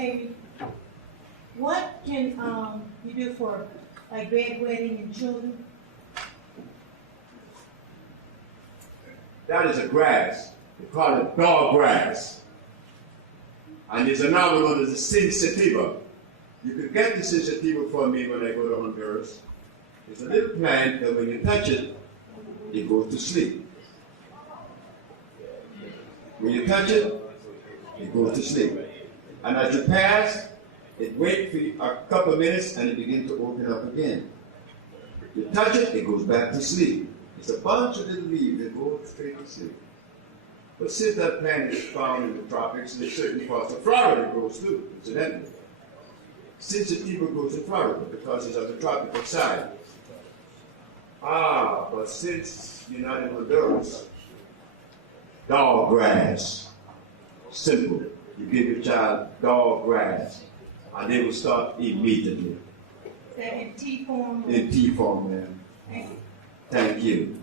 Sebi, what can you do for like bedwetting in children? That is a grass. They call it dog grass. And there's another one that's a sensitiva. You can get the sensitiva from me when I go to Honduras. It's a little plant that when you touch it, it goes to sleep. When you touch it, it goes to sleep. And as you pass, it waits for a couple of minutes and it begins to open up again. You touch it, it goes back to sleep. It's a bunch of little leaves that go straight to sleep. But since that plant is found in the tropics, in certain parts of Florida it grows too, incidentally. Sensitiva grows in Florida because it's on the tropical side. But since you're not in Honduras, dog grass. Simple. You give your child dog grass, and they will start immediately. Is that in tea form? In tea form, ma'am. Thank you. Thank you.